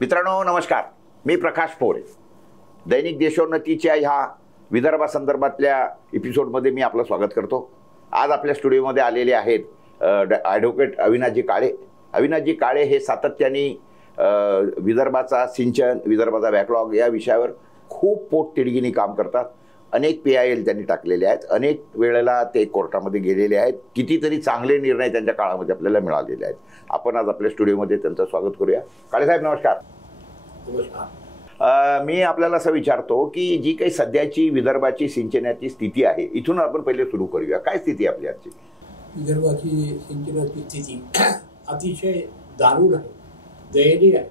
मित्रांनो नमस्कार, मी प्रकाश पोळे. दैनिक देशोन्नतीच्या ह्या विदर्भासंदर्भातल्या एपिसोडमध्ये मी आपलं स्वागत करतो. आज आपल्या स्टुडिओमध्ये आलेले आहेत ॲडव्होकेट अविनाशजी काळे. अविनाशजी काळे हे सातत्याने विदर्भाचा सिंचन, विदर्भाचा बॅकलॉग या विषयावर खूप पोटतिडकीने काम करतात. अनेक PIL त्यांनी टाकलेले आहेत. अनेक वेळेला ते कोर्टामध्ये गेलेले आहेत. कितीतरी चांगले निर्णय त्यांच्या काळामध्ये आपल्याला मिळालेले आहेत. आपण आज आपल्या स्टुडिओमध्ये त्यांचं स्वागत करूया. काळे साहेब नमस्कार. नमस्कार. मी आपल्याला असं विचारतो की जी काही सध्याची विदर्भाची सिंचनाची स्थिती आहे, इथून आपण पहिले सुरू करूया. काय स्थिती आपली आजची? विदर्भाची सिंचनाची स्थिती अतिशय दारुण आहे, दयनीय आहे.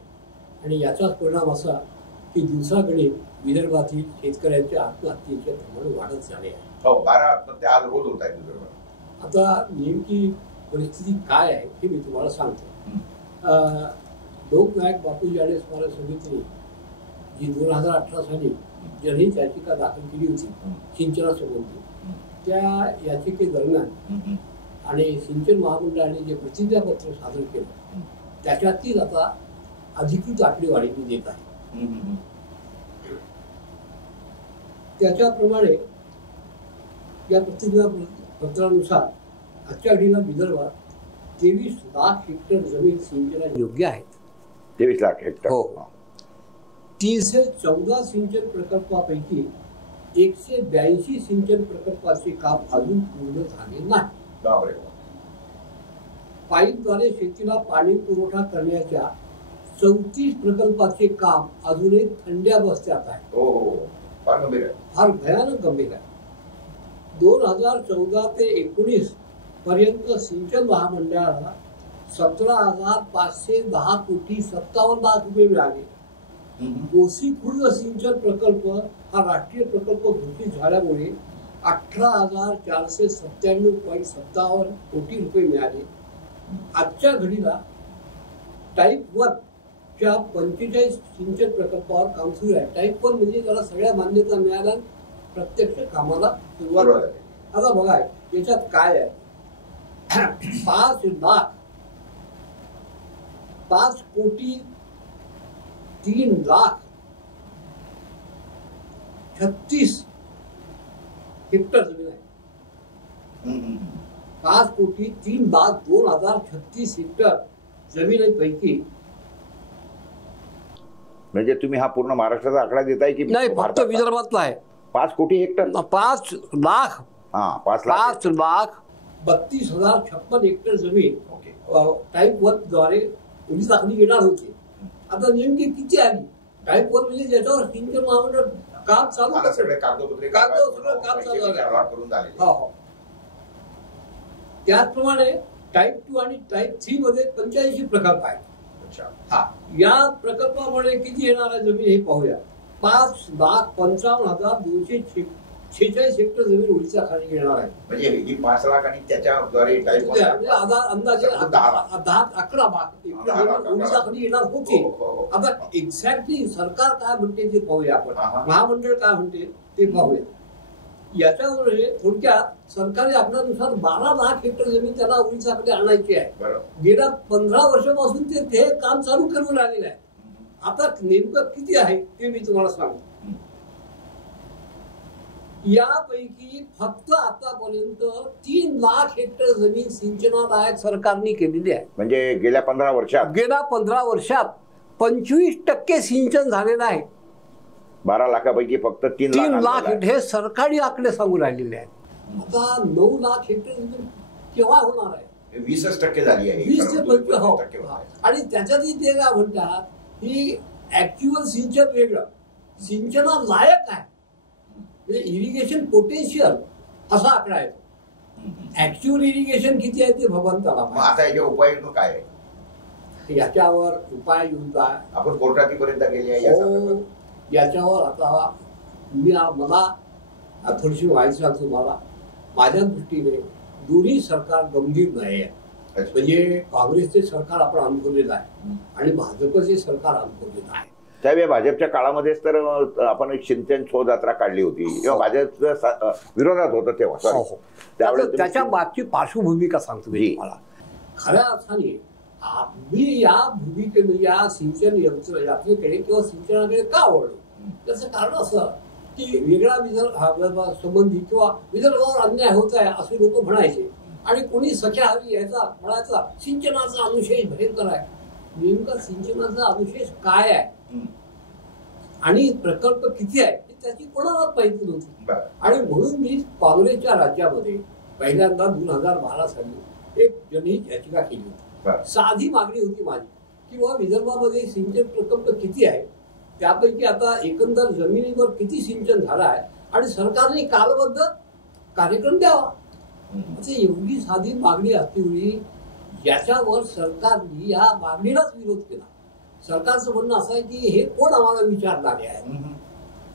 आणि याचाच परिणाम असा की दिवसागणिक विदर्भातील शेतकऱ्यांच्या आत्महत्येचे प्रमाण वाढत झाले आहे. हो, 12 आत्महत्या आज रोज होत आहेत विदर्भात. आता नेमकी परिस्थिती काय आहे हे मी तुम्हाला सांगतो. लोकनायक बापूजी आणि स्मारक समितीने जी 2018 साली जनहित याचिका दाखल केली होती सिंचनासंबंधी, त्या याचिकेदरम्यान आणि सिंचन महामंडळाने जे प्रतिज्ञापत्र सादर केलं त्याच्यातील आता अधिकृत आकडेवारी मी देत आहे. त्याच्याप्रमाणे या प्रतिज्ञापत्रानुसार आजच्या घडीला विदर्भात 23 लाख हेक्टर जमीन सिंचनाला योग्य आहेत. 23 लाख हेक्टर. हो. 314 सिंचन प्रकल्पापैकी 182 सिंचन प्रकल्पाचे काम अजून पूर्ण झाले नाही. पाईपद्वारे शेतीला पाणी पुरवठा करण्याच्या 34 प्रकल्पाचे काम अजूनही थंड्या बसत्यात आहे. फार भयानक गंभीर आहे. 2014 ते 19 पर्यंत सिंचन महामंडळाला 17,510 कोटी 57 लाख रुपये मिळाले. कोसी खुर्द सिंचन प्रकल्प हा राष्ट्रीय प्रकल्प घोषित झाल्यामुळे 18,497.57 कोटी रुपये मिळाले. आजच्या घडीला टाईप 1 च्या 45 सिंचन प्रकल्पावर काम सुरू आहे. टाईप 1 म्हणजे त्याला सगळ्या मान्यता मिळाल्या, प्रत्यक्ष कामाला सुरुवात झाली. आता बघा याच्यात काय आहे. 5 कोटी 3,36,000 हेक्टर जमीन आहे. 5 कोटी 3,02,036 हेक्टर जमिनीपैकी, म्हणजे तुम्ही हा पूर्ण महाराष्ट्राचा आकडा देताय की नाही, फक्त विदर्भातला आहे. 5 कोटी हेक्टर, 5 लाख 5,32,056 हेक्टर जमीन टाईप 1 द्वारे पोलीस दाखली येणार होती. आता नेमकी किती आली? टाईप 1 म्हणजे ज्याच्यावर सिंचन महामंडळ काम चालू काम चालू झाले. त्याचप्रमाणे टाईप 2 आणि टाईप 3 मध्ये 85 प्रकल्प आहेत. या प्रकल्पामुळे किती येणार आहे जमीन हे पाहूया. 5,55,246 हेक्टर जमीन ओडिशा खाली येणार आहे. म्हणजे ही 5 लाख आणि त्याच्याद्वारे अंदाजे 11 ओडिशा खाली येणार होते. आता एक्झॅक्टली सरकार काय म्हणते ते पाहूया आपण, महामंडळ काय म्हणते ते पाहूया. याच्यावर थोडक्यात सरकारी आकड्यानुसार 12 लाख हेक्टर जमीन त्याला ओडिशाकडे आणायची आहे. गेल्या 15 वर्षापासून ते काम चालू करून राहिलेलं आहे. आता नेमकं किती आहे ते मी तुम्हाला सांगतो. यापैकी फक्त आतापर्यंत 3 लाख हेक्टर जमीन सिंचनालायक सरकारने केलेली आहे. म्हणजे गेल्या 15 वर्षात 25% सिंचन झालेलं आहे. 12 लाखापैकी फक्त 3 लाख हे सरकारी आकडे सांगून राहिलेले आहेत. आता 9 लाख हेक्टर जमीन केव्हा होणार आहे? 20% झाली आहे. 20 ते 25. आणि त्याच्यातही ते काय म्हणतात की ऍक्च्युअल सिंचन वेगळं, सिंचना लायक आहे म्हणजे इरिगेशन पोटेन्शियल असा आकडा आहे. ऍक्च्युअल इरिगेशन किती आहे ते भगवंताला. आता याच्या उपाययोजना काय आहे? याच्यावर उपाययोजना आपण कोर्टापर्यंत गेली आहे. याच्यावर आता मला थोडीशी माहिती सांगतो तुम्हाला. माझ्या दृष्टीने दोन्ही सरकार गंभीर नाही आहे. म्हणजे काँग्रेसचे सरकार आपण अनुभवलेलं आहे आणि भाजपचे सरकार अनुभवलेलं आहे. त्यावेळी भाजपच्या काळामध्येच तर आपण एक सिंचन शोधयात्रा काढली होती किंवा भाजप विरोधात होतं तेव्हा. त्याच्या मागची पार्श्वभूमिका सांगतो मी तुम्हाला. खऱ्या अर्थाने आम्ही या भूमिकेमध्ये या सिंचन यात्रेकडे किंवा सिंचनाकडे का वळलो त्याचं कारण असं की वेगळा विदर्भ संबंधी किंवा विदर्भावर अन्याय होत आहे असे लोक म्हणायचे आणि कोणी सख्या हवी याचा म्हणायचा सिंचनाचा अनुशेष भयंकर आहे. नेमका सिंचनाचा अनुशेष काय आहे आणि प्रकल्प किती आहे त्याची कोणालाच माहिती नव्हती. आणि म्हणून मी काँग्रेसच्या राज्यामध्ये पहिल्यांदा 2012 साली एक जनहित याचिका केली होती. साधी मागणी होती माझी की बाबा विदर्भामध्ये सिंचन प्रकल्प किती आहे त्यापैकी आता एकंदर जमिनीवर किती सिंचन झालं आहे आणि सरकारने कालबद्ध कार्यक्रम द्यावा. एवढी साधी मागणी असतेवेळी याच्यावर सरकारने या मागणीलाच विरोध केला. सरकारचं म्हणणं असं आहे की हे कोण आम्हाला विचारणारे आहे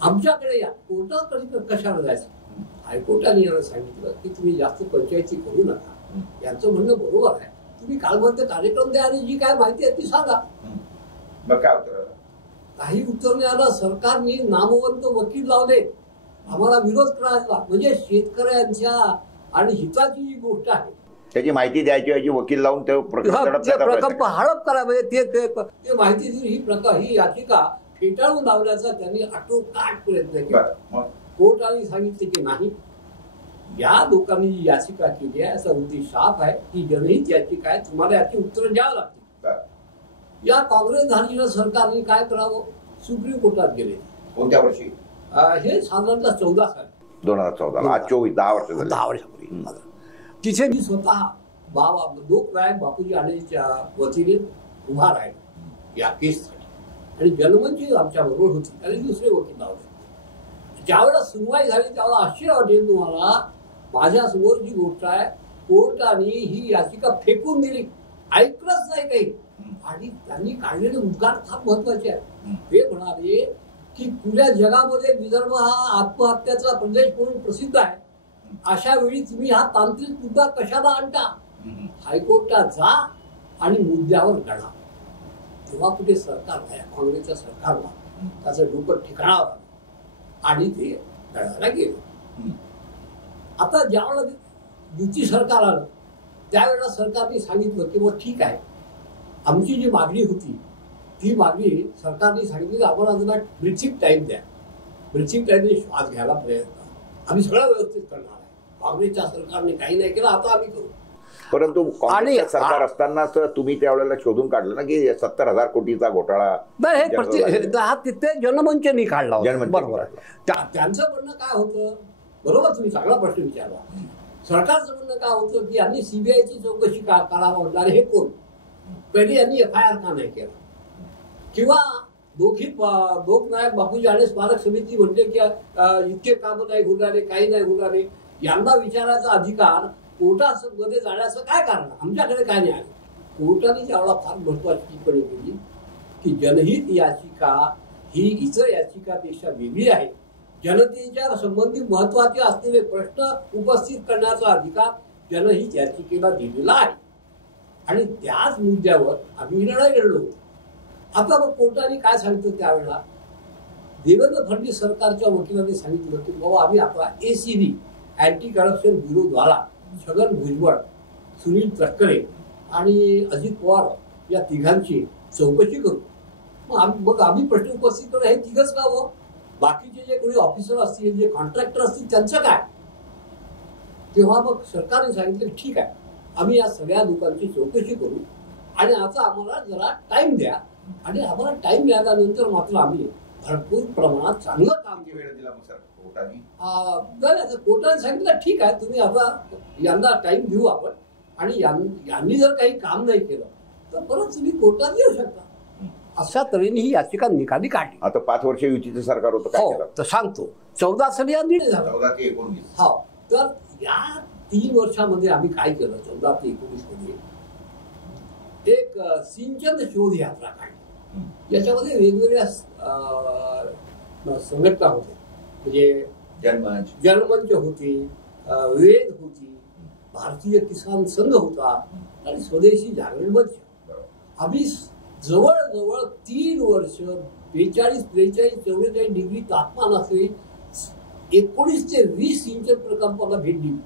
आमच्याकडे या कोर्टाकडे कशाला जायचं. हायकोर्टाने याला सांगितलं की तुम्ही जास्त पंचायती करू नका. यांचं म्हणणं बरोबर आहे. तुम्ही कालबद्ध कार्यक्रम द्या आणि जी काय माहिती आहे ती सांगा. काही उत्तर नाही आलं. सरकारने नामवंत वकील लावले आम्हाला विरोध करायचा. म्हणजे शेतकऱ्यांच्या आणि हिताची जी गोष्ट आहे त्याची माहिती द्यायची याची वकील लावून ते प्रकल्प हडप करा. म्हणजे ते माहिती ही याचिका फेटाळून लावण्याचा त्यांनी आटोकाट प्रयत्न केला. कोर्टाने सांगितले की नाही या लोकांनी जी याचिका केली आहे याचा उद्देश साफ आहे की जनहित याचिका आहे तुम्हाला याची उत्तर द्यावं लागतील. या काँग्रेस धार्जिण सरकारने काय करावं सुप्रीम कोर्टात गेले. कोणत्या वर्षी हे साधारणतः 14 साली 2014 आज 24 10 वर्षापूर्वी तिथे मी स्वतः लोकनायक बापूजी आढळच्या वतीने उभा राहिलो या केससाठी आणि जनमंच आमच्या बरोबर होती आणि दुसरे वकील लावले. ज्यावेळेला सुनवाई झाली त्यावेळेला आश्चर्य वाटेल तुम्हाला. माझ्या समोर जी गोष्ट आहे कोर्टाने ही याचिका फेकून दिली ऐकलंच नाही काही. आणि त्यांनी काढलेले उद्गार फार महत्वाचे आहेत. ते म्हणाले की पुऱ्या जगामध्ये विदर्भ हा आत्महत्याचा प्रदेश म्हणून प्रसिद्ध आहे. अशा वेळी तुम्ही हा तांत्रिक मुद्दा कशाला आणता. हायकोर्टात जा आणि मुद्द्यावर लढा. तेव्हा कुठे सरकार नाही काँग्रेसच्या सरकारला त्याचं डोकं ठिकाणावर आणि ते लढायला गेले. आता ज्यावेळेला युती सरकार आलं त्यावेळेला सरकारने सांगितलं की मग ठीक आहे आमची जी मागणी होती ती मागणी सरकारने सांगितली की आम्हाला जरा ब्रीथिंग टाईम द्या. ब्रीथिंग टाईमने श्वास घ्यायला प्रयत्न आम्ही सगळं व्यवस्थित करणार आहे. काँग्रेसच्या सरकारने काही नाही केलं आता आम्ही करू. परंतु काँग्रेसचं सरकार असतानाच तुम्ही त्यावेळेला शोधून काढलं ना की 70,000 कोटीचा घोटाळा तिथे जनमंचनी काढला. बरोबर त्यांचं म्हणणं काय होतं बरोबर तुम्ही चांगला प्रश्न विचारला. सरकारचं म्हणणं काय होतं की यांनी सीबीआयची चौकशी करावं म्हणणार हे कोण पहिले यांनी FIR का नाही केला किंवा लोकनायक बापूजी आढळे स्मारक समिती म्हणते की इतके काम नाही होणारे काही नाही होणारे. यांना विचारायचा अधिकार कोर्टामध्ये जाण्याचं काय कारण आमच्याकडे काय नाही आले. कोर्टाने त्यावेळेला फार महत्वाची टिप्पणी केली की जनहित याचिका ही इतर याचिकापेक्षा वेगळी आहे. जनतेच्या संबंधी महत्वाचे असलेले प्रश्न उपस्थित करण्याचा अधिकार जनहित याचिकेला दिलेला आहे आणि त्याच मुद्द्यावर आम्ही लढाई लढलो. आता मग कोर्टाने काय सांगितलं त्यावेळेला देवेंद्र फडणवीस सरकारच्या वकिलांनी सांगितलं की बाबा आम्ही आता ACB अँटी करप्शन ब्युरोद्वारा छगन भुजबळ सुनील तटकरे आणि अजित पवार या तिघांची चौकशी करू. मग आम्ही प्रश्न उपस्थित करू हे तिघच का हो बाकीचे जे कोणी ऑफिसर असतील जे कॉन्ट्रॅक्टर असतील त्यांचं काय. तेव्हा मग सरकारने सांगितलं ठीक आहे आम्ही या सगळ्या लोकांची चौकशी करू आणि आता आम्हाला जरा टाइम द्या. आणि आम्हाला टाइम मिळाल्यानंतर मात्र आम्ही भरपूर प्रमाणात चांगलं काम दिला कोर्टाने. कोर्टाने सांगितलं ठीक आहे तुम्ही आता यांना टाइम देऊ आपण आणि यांनी जर काही काम नाही केलं तर परत तुम्ही कोर्टात येऊ शकता. अशा तऱ्हेने ही याचिका निकाली काढली. आता 5 वर्ष युतीचं सरकार होतं काय केलं तर सांगतो 14 साली हा निर्णय झाला. 14 ते 19 हो तर या 3 वर्षामध्ये आम्ही काय केलं 14 ते 19 मध्ये एक सिंचन शोध यात्रा काढली. याच्यामध्ये वेगवेगळ्या संघटना होत्या म्हणजे जनमंच होती वेद होती भारतीय किसान संघ होता आणि स्वदेशी जागरण मंच. आम्ही जवळजवळ 3 वर्ष 42, 43, 44 डिग्री तापमान असले 19 ते 20 सिंचन प्रकल्पाला भेट दिली.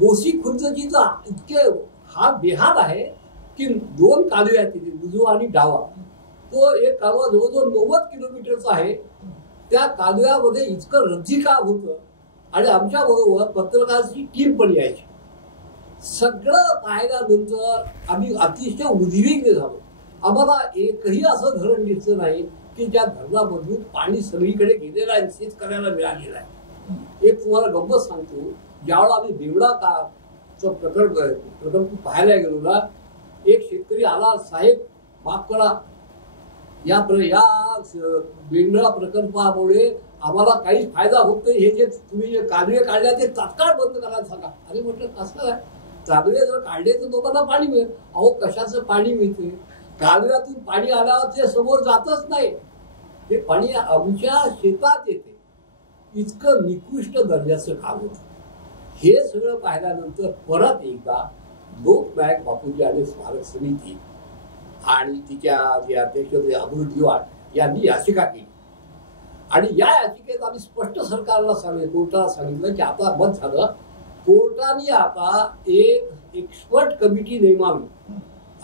मोसी खुर्दची तर इतके हा बेहाल आहे की 2 कालवे आहेत तिथे, उजवा आणि डावा. तो एक कालवा जवळजवळ 90 किलोमीटरचा आहे. त्या कालव्यामध्ये इतकं रज्जिकाम होतं आणि आमच्या बरोबर पत्रकाराची टीम पण यायची. सगळं पाहिल्यानंतर आम्ही अतिशय उद्विग्न झालो. आम्हाला एकही असं धरण दिसलं नाही की ज्या धरणामधून पाणी सगळीकडे गेलेलं आहे, शेतकऱ्याला मिळालेलं आहे. एक तुम्हाला गंमत सांगतो, ज्यावेळेला आम्ही बेवडा काचं प्रकल्प पाहायला गेलो ना, एक शेतकरी आला, साहेब माफ करा, या बेंगळा प्रकल्पामुळे आम्हाला काहीच फायदा होत नाही, हे जे तुम्ही जे कालवे काढल्या ते तात्काळ बंद करायला सांगा. आणि म्हटलं कसं काय, कालवे जर काढले तर लोकांना पाणी मिळेल. अहो कशाचं पाणी मिळते, कालव्यातून पाणी आल्यावर ते समोर जातच नाही, हे पाणी आमच्या शेतात येते. इतकं निकृष्ट दर्जाचं काम होतं. हे सगळं पाहिल्यानंतर परत एकदा लोकनायक बापूजी आणि स्मारक समिती आणि तिच्या जे अध्यक्ष अमृत दिवाण यांनी याचिका केली. आणि या याचिकेत आम्ही स्पष्ट सरकारला सांगितलं, कोर्टाला सांगितलं की आता बंद झालं, कोर्टाने आता एक एक्सपर्ट कमिटी नेमावी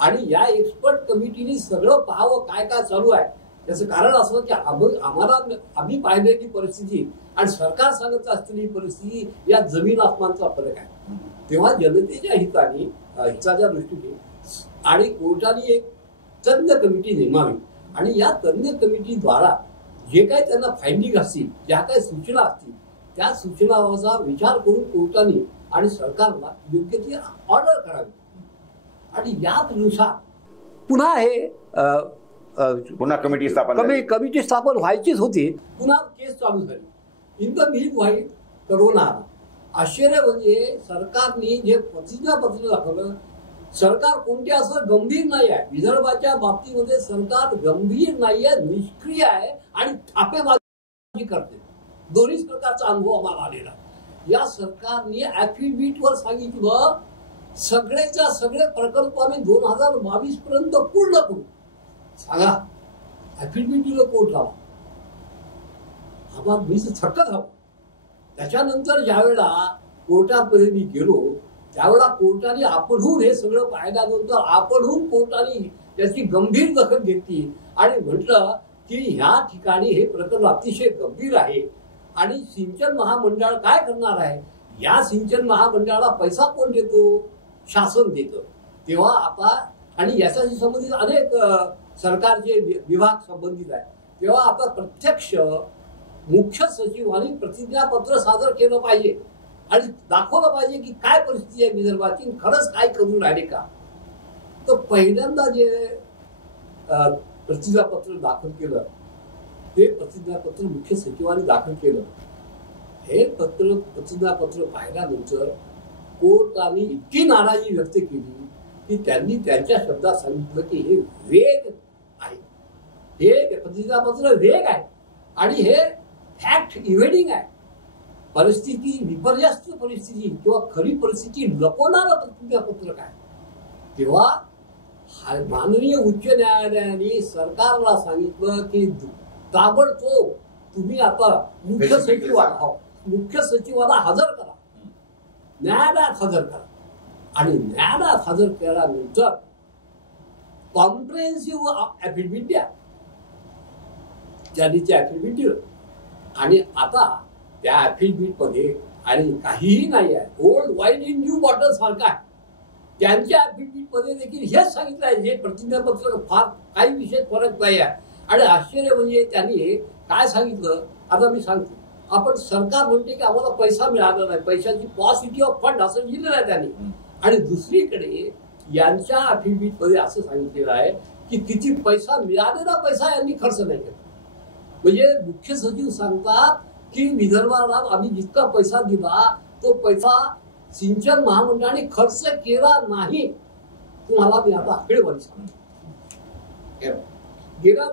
आणि या एक्सपर्ट कमिटीने सगळं पाहावं काय काय चालू आहे. त्याचं कारण असं की आम्ही पाहिलेली परिस्थिती आणि सरकार सांगत असलेली परिस्थिती या जमीन आसमानचा फरक आहे. तेव्हा जनतेच्या हिताच्या दृष्टीने आणि कोर्टाने एक तज्ञ कमिटी नेमावी आणि या तज्ञ कमिटीद्वारा जे काही त्यांना फाइंडिंग असतील, ज्या काही सूचना असतील, त्या सूचनांचा विचार करून कोर्टाने आणि सरकारला योग्य ती ऑर्डर करावी. आणि यानुसार पुन्हा हे पुन्हा कमिटी स्थापन व्हायचीच होती. पुन्हा केस चालू झाली. In the mean while corona आला. आश्चर्य म्हणजे सरकारने जे प्रतिज्ञापत्र दाखवलं, सरकार कोणते असं गंभीर नाही आहे. विदर्भाच्या बाबतीमध्ये सरकार गंभीर नाही आहे, निष्क्रिय आहे आणि थापेबाजी करते. दोन्ही प्रकारचा अनुभव आम्हाला आलेला. या सरकारने ऍफिडेव्हिटवर सांगितलं सगळेच्या सगळे प्रकल्प आम्ही 2022 पर्यंत पूर्ण करू. सांगा, ऍफिडेव्हिटीला कोर्ट लावा. आम्हाला मी थक्कच हवं. त्याच्यानंतर ज्यावेळेला कोर्टामध्ये मी गेलो त्यावेळेला कोर्टाने आपणहून हे सगळं पाहिल्यानंतर आपणहून कोर्टाने त्याची गंभीर दखल घेतली आणि म्हटलं की ह्या ठिकाणी हे प्रकरण अतिशय गंभीर आहे आणि सिंचन महामंडळ काय करणार आहे. या सिंचन महामंडळाला पैसा कोण देतो, शासन देतं. तेव्हा आता आणि याच्याशी संबंधित अनेक सरकारचे विभाग संबंधित आहे. तेव्हा आता प्रत्यक्ष मुख्य सचिवांनी प्रतिज्ञापत्र सादर केलं पाहिजे आणि दाखवलं पाहिजे की काय परिस्थिती आहे विदर्भाची, खरंच काय करून राहिले का. तर पहिल्यांदा जे प्रतिज्ञापत्र दाखल केलं ते प्रतिज्ञापत्र मुख्य सचिवांनी दाखल केलं. हे प्रतिज्ञापत्र पाहिल्यानंतर कोर्टाने इतकी नाराजी व्यक्त केली की त्यांनी त्यांच्या शब्दात सांगितलं की हे वेग आहे, हे प्रतिज्ञापत्र वेग आहे आणि हे फॅक्ट इव्हेडिंग आहे. परिस्थिती विपर्यास्त परिस्थिती किंवा खरी परिस्थिती लपवणारं प्रतिज्ञापत्र काय. तेव्हा माननीय उच्च न्यायालयाने सरकारला सांगितलं की ताबडतोब तुम्ही आता मुख्य सचिवाला हजर करा, न्यायालयात हजर करा. आणि न्यायालयात हजर केल्यानंतर कॉम्प्रिहेन्सिव्ह ऍफिडेव्हिट द्या. त्यांनी त्या ऍफिडेव्हिट दिलं आणि आता त्या ऍफिडेव्हिट मध्ये आणि काहीही नाही आहे, old wine in new bottle सारखा आहे. त्यांच्या ऍफिडेव्हिट मध्ये देखील हेच सांगितलं आहे, जे प्रतिज्ञापत्र फार काही विशेष फरक नाही आहे. आणि आश्चर्य म्हणजे त्यांनी काय सांगितलं, आता मी सांगतो. आपण सरकार म्हणते की आम्हाला पैसा मिळाला नाही, पैशाची पॉसिटी ऑफ फंड असं लिहिलेलं आहे त्यांनी. आणि दुसरीकडे यांच्या ऍफिडेव्हिट मध्ये असं सांगितलेलं आहे की किती पैसा मिळालेला पैसा यांनी खर्च नाही केला. म्हणजे मुख्य सचिव सांगतात की विदर्भाला आम्ही जितका पैसा दिला तो पैसा सिंचन महामंडळाने खर्च केला नाही. तुम्हाला मी आता आकडेवारी सांगतो. गेल्या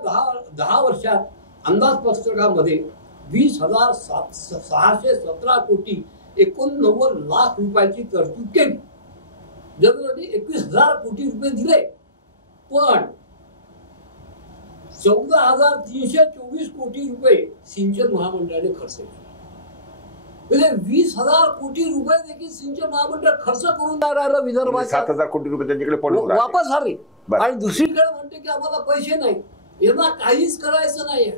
10 वर्षात अंदाजपत्रकामध्ये 20,617 कोटी 89 लाख रुपयाची तरतूद केली. जनरली 21,000 कोटी रुपये दिले, पण 14,324 कोटी रुपये सिंचन महामंडळाने खर्च केले. म्हणजे 20,000 कोटी रुपये देखील सिंचन महामंडळ खर्च करून राहिलं विदर्भात. 7,000 कोटी रुपये त्यांच्याकडे पडून राहिले. वापस आले. बरं. आणि दुसरीकडे म्हणते की आम्हाला पैसे नाही, यांना काहीच करायचं नाही.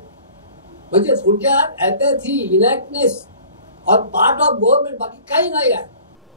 म्हणजे थोडक्यात ॲपॅथी, इनॅक्टनेस ऑन पार्ट ऑफ गव्हर्नमेंट, बाकी काही नाही आहे.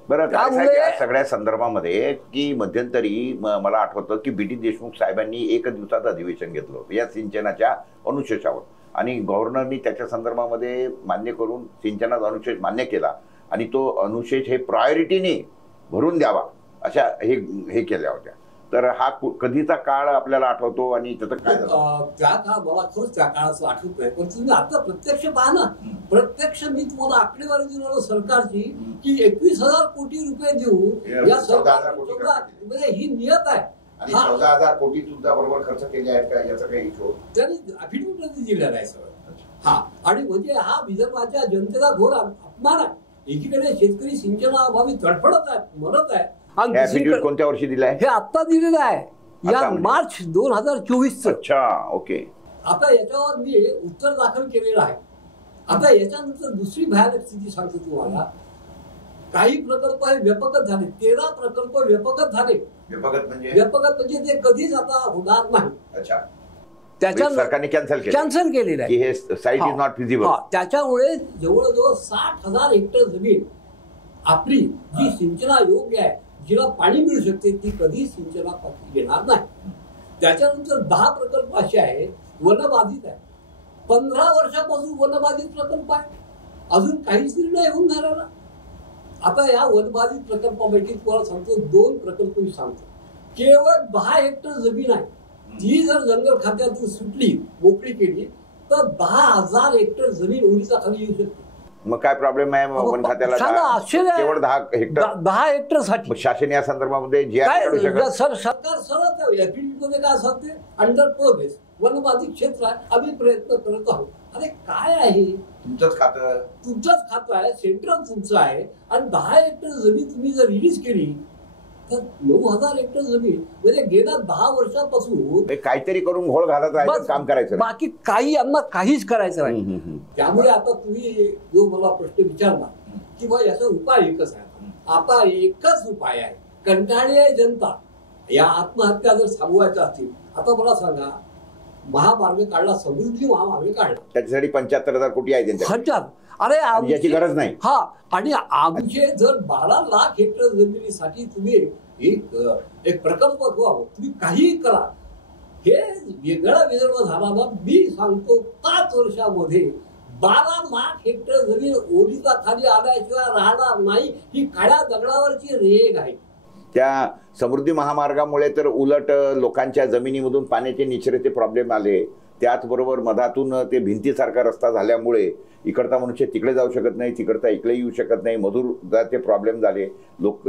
बरं, काय त्यामुळे- सांगायचं या सगळ्या संदर्भामध्ये की मध्यंतरी मला आठवतं की बी टी देशमुख साहेबांनी 1 दिवसाचं अधिवेशन घेतलं होतं या सिंचनाच्या अनुशेषावर, आणि गव्हर्नरनी त्याच्या संदर्भामध्ये मान्य करून सिंचनाचा अनुशेष मान्य केला, आणि तो अनुशेष हे प्रायोरिटीने भरून द्यावा अशा हे केल्या होत्या. तर हा कधीचा काळ आपल्याला आठवतो आणि त्याचं काय झालं? त्या काळ मला खरंच त्या काळाचं आठवत नाही, पण तुम्ही आता प्रत्यक्ष पहा ना. प्रत्यक्ष मी तुम्हाला आकडेवारी देऊन सरकारची की 21,000 कोटी रुपये देऊ या सरकार, म्हणजे ही नियत आहे. आणि 14,000 कोटी तुमच्या बरोबर खर्च केले आहेत का याचा काही हिशोब त्यांनी अफिडेव्हिट दिलेला आहे सगळं. हा, आणि म्हणजे हा विदर्भाच्या जनतेला घोर अपमान आहे. एकीकडे शेतकरी सिंचनाअभावी तडफडत आहेत, मरत आहे, आणि दुसरीकडे कोणत्या वर्षी दिलाय? हे आता दिलेलं आहे या आता म्हणजे? मार्च 2024. अच्छा, ओके. आता याच्यावर मी उत्तर दाखल केलेलं आहे. आता याच्यानंतर दुसरी भयानक स्थिती सांगतो तुम्हाला. काही प्रकल्प हे व्यपगत झाले, 13 प्रकल्प व्यपगत झाले. व्यपगत म्हणजे ते कधीच आता होणार नाही. अच्छा, त्याच्या सरकारने कॅन्सल केलेलं आहे. हे साईट इज नॉट फिजिबल. त्याच्यामुळे जवळजवळ 60,000 हेक्टर जमीन आपली जी सिंचनायोग्य आहे, जिला पाणी मिळू शकते, ती कधी सिंचनापासून येणार नाही. त्याच्यानंतर 10 प्रकल्प असे आहेत वनबाधित आहे. 15 वर्षापासून वनबाधित प्रकल्प आहे, अजून काहीच निर्णय होऊन झाला. आता या वनबाधित प्रकल्पापैकी तुम्हाला सांगतो 2 प्रकल्प मी सांगतो. केवळ 10 हेक्टर जमीन आहे, ती जर जंगल खात्यातून सुटली, मोकळी केली, तर 10,000 हेक्टर जमीन ओढीचा खाली येऊ शकते. मग काय प्रॉब्लेम आहे वन खात्याला? केवळ 10 हेक्टर, 10 हेक्टर साठी शासन या संदर्भामध्ये जे सरकार सरळ मध्ये काय सांगते, अंडर प्रोग्रेस वनबाधित क्षेत्र आहे, आम्ही प्रयत्न करत आहोत. अरे काय आहे, तुमचंच खातं आहे, सेंट्रल तुमचं आहे, आणि 10 हेक्टर जमीन तुम्ही जर रिलीज केली तर 9,000 हेक्टर जमीन, म्हणजे गेल्या 10 वर्षापासून काहीतरी करून घोळ घालत राहायचं, काम करायचं, बाकी काही यांना काहीच करायचं नाही. त्यामुळे आता तुम्ही जो मला प्रश्न विचारला की बा याचा उपाय एकच आहे. आता एकच उपाय आहे, कंटाळी आहे जनता. या आत्महत्या जर थांबवायच्या असतील, आता मला सांगा, महामार्ग काढला, समृद्धी महामार्ग काढला, त्याच्यासाठी 75,000 कोटी आहे त्यांच्या. अरे याची गरज नाही. हा, आणि आमचे जर 12 लाख हेक्टर जमिनीसाठी तुम्ही एक प्रकल्प व्हावं, तुम्ही काहीही करा, हे वेगळा विदर्भ झाला ना. मी सांगतो 5 वर्षामध्ये 12 लाख हेक्टर जमीन ओढीचा खाली आल्याशिवाय राहणार नाही. ही काळ्या दगडावरची रेग आहे. त्या समृद्धी महामार्गामुळे तर उलट लोकांच्या जमिनीमधून पाण्याचे निचरेचे प्रॉब्लेम आले. त्याचबरोबर मधातून ते भिंतीसारखा रस्ता झाल्यामुळे इकडचा मनुष्य तिकडे जाऊ शकत नाही, तिकडचा इकडे येऊ शकत नाही, मजूरचे प्रॉब्लेम झाले.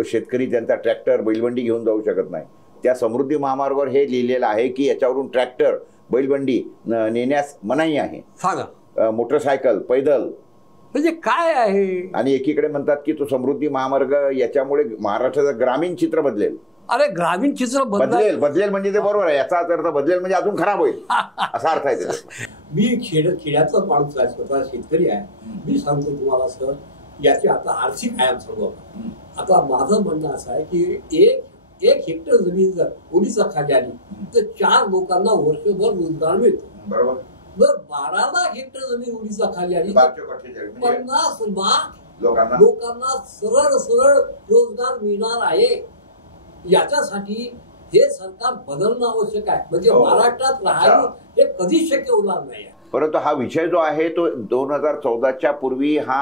शेतकरी त्यांचा ट्रॅक्टर बैलबंडी घेऊन जाऊ शकत नाही. त्या समृद्धी महामार्गावर हे लिहिलेलं आहे की याच्यावरून ट्रॅक्टर बैलबंडी नेण्यास मनाई आहे. सांगा, मोटरसायकल, पैदल, म्हणजे काय आहे. आणि एकीकडे म्हणतात की तो समृद्धी महामार्ग याच्यामुळे महाराष्ट्राचं ग्रामीण चित्र बदलेल. अरे ग्रामीण चित्र बदलेल म्हणजे ते बरोबर आहे. याचा अर्थ बदलेल म्हणजे अजून खराब होईल असा अर्थ आहे त्याचा. मी खेड्यातला माणूस आहे, स्वतः शेतकरी आहे. मी सांगतो तुम्हाला सर, याचे आता आर्थिक आयाम सांगू आपण. आता माझं म्हणणं असं आहे की एक हेक्टर जमीन जर ओढीचा खाली आली तर 4 लोकांना वर्षभर रोजगार मिळतो. बरोबर. जर 12 लाख हेक्टर जमीन ओढीचा खाली आली, 50 लाख लोकांना सरळ रोजगार मिळणार आहे. याच्यासाठी हे सरकार बदलणं आवश्यक आहे. म्हणजे महाराष्ट्रात राहणं हे कधीच शक्य होणार नाही. परंतु हा विषय जो आहे तो 2014च्या पूर्वी हा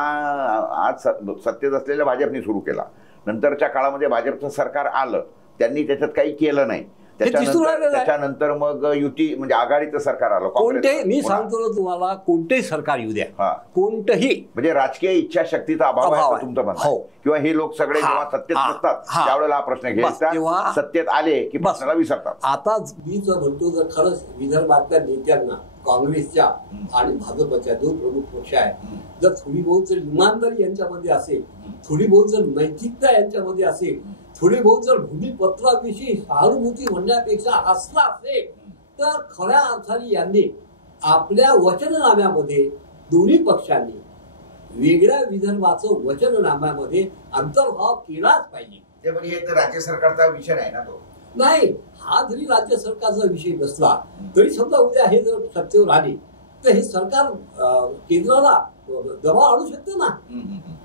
आज सत्तेत असलेल्या भाजपने सुरू केला. नंतरच्या काळामध्ये भाजपचं सरकार आलं, त्यांनी त्याच्यात काही केलं नाही. त्याच्यानंतर मग युती म्हणजे आघाडीचं सरकार आलं. कोणतेही, मी सांगतो ना तुम्हाला, कोणतेही सरकार येऊ द्या, कोणतंही, म्हणजे राजकीय इच्छाशक्तीचा अभाव आहे तुमचं म्हणणं. किंवा हे लोक सगळे जेव्हा सत्तेत नसतात त्यावेळेला हा प्रश्न घ्यायचा, सत्तेत आले की प्रश्नाला विसरतात. आता मी जर म्हणतो, जर खरंच विदर्भातल्या नेत्यांना, काँग्रेसच्या आणि भाजपच्या 2 प्रमुख पक्ष आहेत, जर थोडी बहुत जर इमानदारी यांच्यामध्ये असेल, थोडी बहुत जर नैतिकता यांच्यामध्ये असेल, थोडी बहुत जर भूमिपत्राविषयी सहानुभूती म्हणण्यापेक्षा असला असेल, तर खऱ्या अर्थाने यांनी आपल्या वचननाम्यामध्ये दोन्ही पक्षांनी वेगळ्या विदर्भाचं वचननाम्यामध्ये अंतर्भाव केलाच पाहिजे. ते म्हणजे एक राज्य सरकारचा विषय नाही ना तो. नाही, हा जरी राज्य सरकारचा विषय नसला तरी समजा उद्या हे जर सत्तेवर आले तर हे सरकार केंद्राला दबाव आणू शकते ना,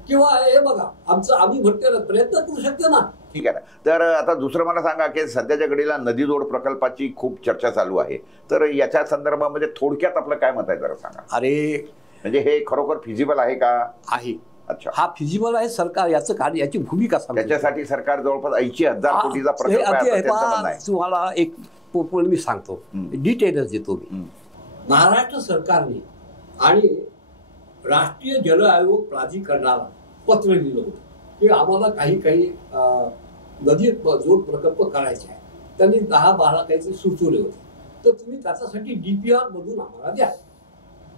किंवा हे बघा आम्ही म्हणतो प्रयत्न करू शकते ना. ठीक आहे ना. तर आता दुसरं मला सांगा की सध्याच्या घडीला नदी जोड प्रकल्पाची खूप चर्चा चालू आहे, तर याच्या संदर्भामध्ये थोडक्यात आपलं काय मत आहे जरा सांगा. अरे म्हणजे हे खरोखर फिजिबल आहे का? आहे. अच्छा, हा फिजिबल आहे. सरकार याचं कार्य, याची भूमिका त्याच्यासाठी सरकार जवळपास 80,000 कोटीचा प्रकल्प आहे असं त्यांचं म्हणणं आहे. तुम्हाला एक मी सांगतो, डिटेल्स देतो मी. महाराष्ट्र सरकारने आणि राष्ट्रीय जल आयोग प्राधिकरणाला पत्र लिहिलं होतं की आम्हाला काही नदी जोड प्रकल्प करायचे आहे. त्यांनी 10-12 काहीतरी सुचवले होते, तर तुम्ही त्याच्यासाठी DPR मधून आम्हाला द्या.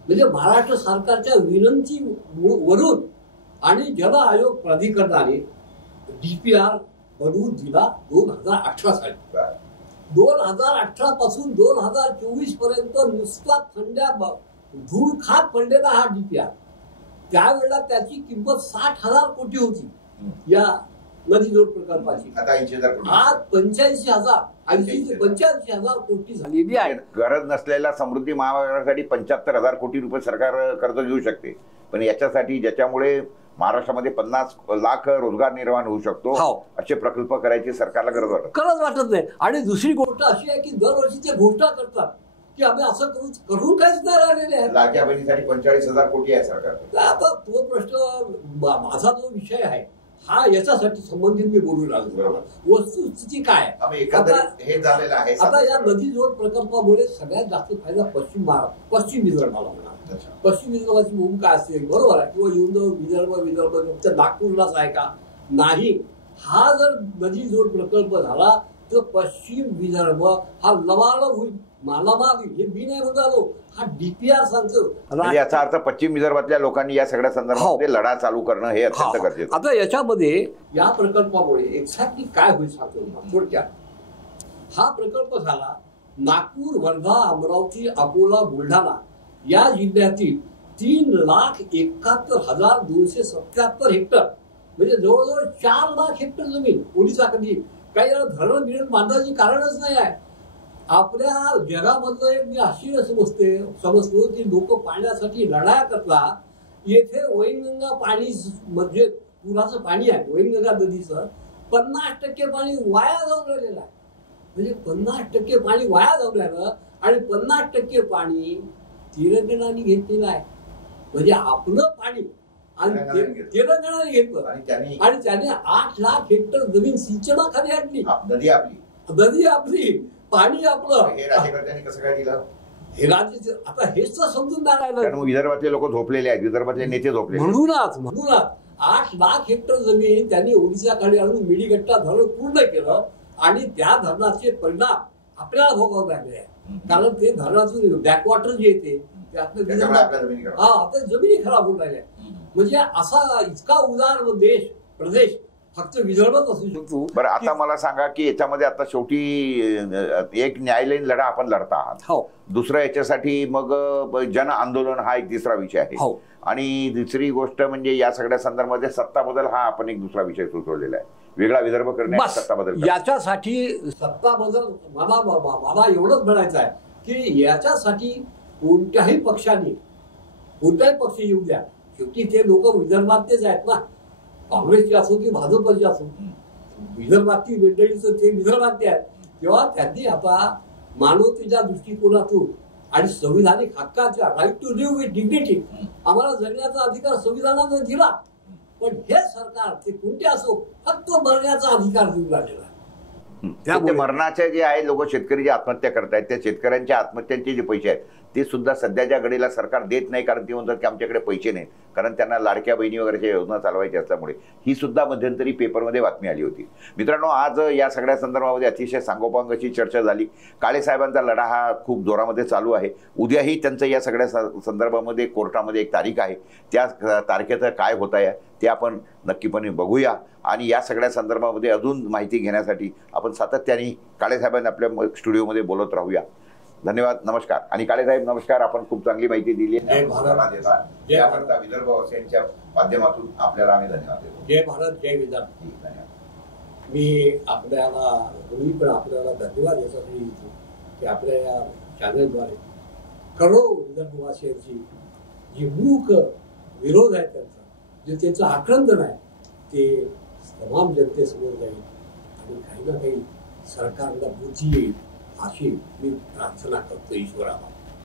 म्हणजे महाराष्ट्र सरकारच्या विनंती वरून आणि जल आयोग प्राधिकरणाने DPR बनवून दिला 2018 साली. 2018 पासून 2024 पर्यंत नुसता थंड्या धूळ खात पडलेला हा DPR. त्यावेळेला त्याची किंमत 60,000 कोटी होती या नदी जोड प्रकल्पाची. आता 80,000 कोटी, आज 85,000 ते 85,000 कोटी झालेली आहे. गरज नसलेल्या समृद्धी महामार्गासाठी 75,000 कोटी रुपये सरकार कर्ज घेऊ शकते, पण याच्यासाठी ज्याच्यामुळे महाराष्ट्रामध्ये 50 लाख रोजगार निर्माण होऊ शकतो असे प्रकल्प करायची सरकारला गरज वाटत नाही. आणि दुसरी गोष्ट अशी आहे की दरवर्षी ते घोषणा करतात की आम्ही असं करून काहीच नाही राहिलेले आहे. लाडक्या बहिणीसाठी 45,000 कोटी आहे सरकार. आता तो प्रश्न, माझा जो विषय आहे हा याच्यासाठी संबंधित मी बोलू लागलो. वस्तुस्थिती काय हे झालेलं आहे. आता या नदी जोड प्रकल्पामुळे सगळ्यात जास्त फायदा पश्चिम विदर्भाला होणार. पश्चिम विदर्भाची भूमिका असते, बरोबर आहे, किंवा विदर्भ फक्त नागपूरलाच आहे का? नाही. हा जर नदी जोड प्रकल्प झाला तर पश्चिम विदर्भ हा लबालब होईल, मालामाल. हे मी नाही म्हणालो, हा DPR सांगतो. याचा अर्थ पश्चिम विदर्भातल्या लोकांनी या सगळ्या संदर्भामध्ये लढा चालू करणं हे अत्यंत गरजेचं. आता याच्यामध्ये या प्रकल्पामुळे एक्झॅक्टली काय होईल सांगतो थोडक्यात. हा प्रकल्प झाला नागपूर, वर्धा, अमरावती, अकोला, बुलढाणा या जिल्ह्यातील 3,71,277 हेक्टर, म्हणजे जवळजवळ 4 लाख हेक्टर जमीन ओडिशाकडे. काही धरण बिरण बांधायची कारणच नाही आहे. आपल्या जगामधलं एक मी आश्चर्य समजतो की लोक पाण्यासाठी लढाया करतात. येथे वैनगंगा पाणी म्हणजे पुराचं पाणी आहे, वैनगंगा नदीचं 50% पाणी वाया जाऊन राहिलेलं आहे. म्हणजे 50% पाणी वाया जाऊन राहिलं आणि 50% पाणी तेलंगणाने घेतलेलं आहे. म्हणजे आपलं पाणी आणि तेलंगणाने घेतलं आणि त्याने 8 लाख हेक्टर जमीन सिंचनाखाली आणली. नदी आपली, पाणी आपलं. हे राज्यकर्त्यांनी कसं काय दिलं? हे राज्य आता हेच तर समजून नाही राहिलं. विदर्भातले लोक झोपलेले आहेत, विदर्भातले नेते झोपले. म्हणूनच 8 लाख हेक्टर जमीन त्यांनी ओडिशाकडे आणून मिडीगट्टा धरण पूर्ण केलं आणि त्या धरणाचे परिणाम आपल्याला भोगावे लागले आहे. कारण ते धरणातून बॅकवॉटर जे येते ते आपल्या जमिनी खराब होऊन राहिल्या. म्हणजे असा इतका उदार प्रदेश फक्त विदर्भात असू शकतो. बरं, आता मला सांगा की याच्यामध्ये आता शेवटी एक न्यायालयीन लढा आपण लढता आहात. दुसरं याच्यासाठी मग जन आंदोलन हा एक तिसरा विषय आहे. आणि दुसरी गोष्ट म्हणजे या सगळ्या संदर्भामध्ये सत्ता बदल हा आपण एक दुसरा विषय सुचवलेला आहे. वेगळा विदर्भ करण्याचा सत्ता बदल. याच्यासाठी सत्ता बदल मला एवढंच म्हणायचं आहे की याच्यासाठी कोणत्याही पक्ष येऊ द्या, शेवटी ते लोक विदर्भातलेच आहेत ना. काँग्रेसचे असो की भाजपचे असो, विदर्भातील मंडळीचं ते विदर्भातले आहेत. तेव्हा त्यांनी आता मानवतेच्या दृष्टिकोनातून आणि संविधानिक हक्काच्या right to live with dignity, आम्हाला जगण्याचा अधिकार संविधानाने दिला. पण हे सरकार ते कोणते असो फक्त मरण्याचा अधिकार देऊन राहिलेला आहे. त्यामुळे मरणाचे जे आहे लोक, शेतकरी जे आत्महत्या करतायत, त्या शेतकऱ्यांच्या आत्महत्यांचे जे पैसे आहेत ते सुद्धा सध्याच्या घडीला सरकार देत नाही. कारण ते म्हणतात की आमच्याकडे पैसे नाही, कारण त्यांना लाडक्या बहिणी वगैरेच्या योजना चालवायच्या असल्यामुळे. ही सुद्धा मध्यंतरी पेपरमध्ये बातमी आली होती. मित्रांनो, आज या सगळ्या संदर्भामध्ये अतिशय सांगोपांग अशी चर्चा झाली. काळे साहेबांचा लढा हा खूप जोरामध्ये चालू आहे. उद्याही त्यांचं या सगळ्या संदर्भामध्ये कोर्टामध्ये एक तारीख आहे. त्या तारखेचं काय होत आहे ते आपण नक्कीपणे बघूया. आणि या सगळ्या संदर्भामध्ये अजून माहिती घेण्यासाठी आपण सातत्याने काळे साहेबांना आपल्या स्टुडिओमध्ये बोलत राहूया. धन्यवाद, नमस्कार. आणि काळे साहेब नमस्कार, आपण खूप चांगली माहिती दिली जय भारत. जय याकरता विदर्भवासियांच्या माध्यमातून आपल्याला आम्ही धन्यवाद देतो. जय भारत, जय विदर्भ. धन्यवाद. मी आपल्याला पण आपल्याला धन्यवाद यासाठी देतो की आपल्या या चॅनलद्वारे करोडो विदर्भवासियांची जी मूक विरोध आहे त्यांचा, जे त्यांचं आक्रंदन आहे ते तमाम जनतेसमोर जाईल आणि काही ना काही सरकारला बुद्धी येईल अशी मी प्रार्थना करतो ईश्वराला.